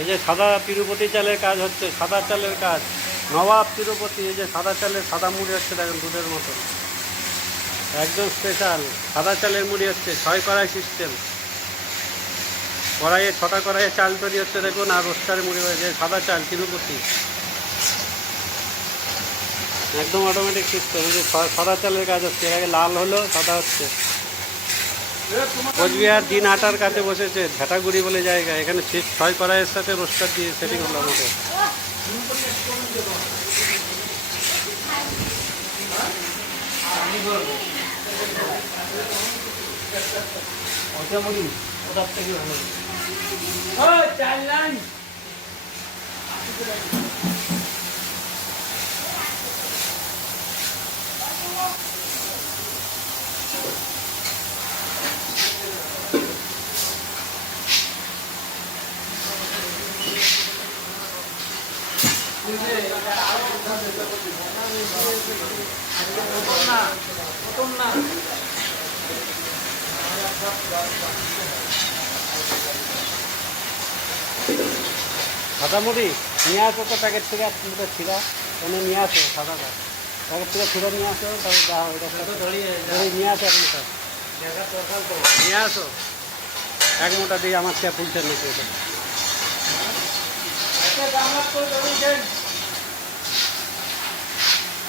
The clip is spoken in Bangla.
এই যে সাদা তিরুপতি চালের কাজ হচ্ছে, সাদা চালের কাজ, নবাব তিরুপতি। এই যে সাদা চালের সাদা মুড়ি হচ্ছে, দেখেন দুধের মতো, একদম স্পেশাল সাদা চালের মুড়ি হচ্ছে। 6 কড়াই সিস্টেম, কড়াইয়ে 6টা কড়াইয়ে চাল তৈরি হচ্ছে দেখুন, আর রোস্টারে মুড়ি হয়েছে। সাদা চাল তিরুপতি, একদম অটোমেটিক সিস্টেম। এই যে সাদা চালের কাজ হচ্ছে, এর আগে লাল হলো, সাদা হচ্ছে। কোচবিহার দিন আটার কাছে বসেছে, ঝাঁটাগুড়ি বলে জায়গা। এখানে 6 কড়াইয়ের সাথে রোস্টার দিয়ে সেটিং হলো আমাদের। সাদা মুড়ি নিয়ে আসো তো প্যাকেট থেকে, এক মুঠো ছিঁড়া এনে নিয়ে আসো, সাদাটা প্যাকেট থেকে ছিঁড়ে নিয়ে আসো, তারপর যা হয় নিয়ে আসো। এক মুঠো নিয়ে আসো, এক মুঠা দিয়ে আমার চেয়ে ফুলছে নাকি এটা।